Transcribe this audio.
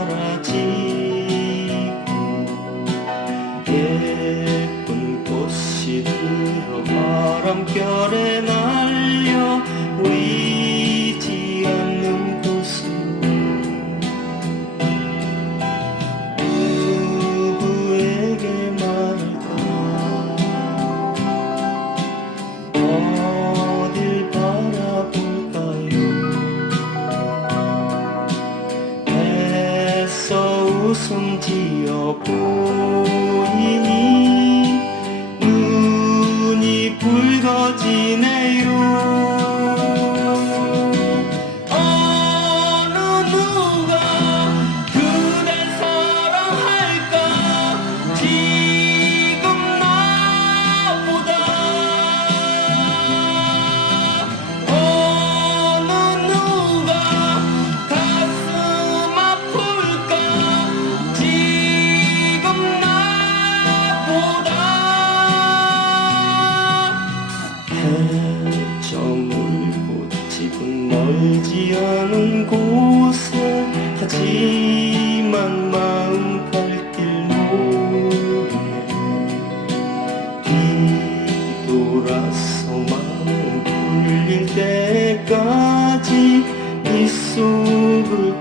사라지고 예쁜 꽃이 들어 바람결에 웃음 지어 멀지 않은 곳에 하지만 마음 갈길 모르네 뒤돌아서 마음 풀릴 때까지 이 속을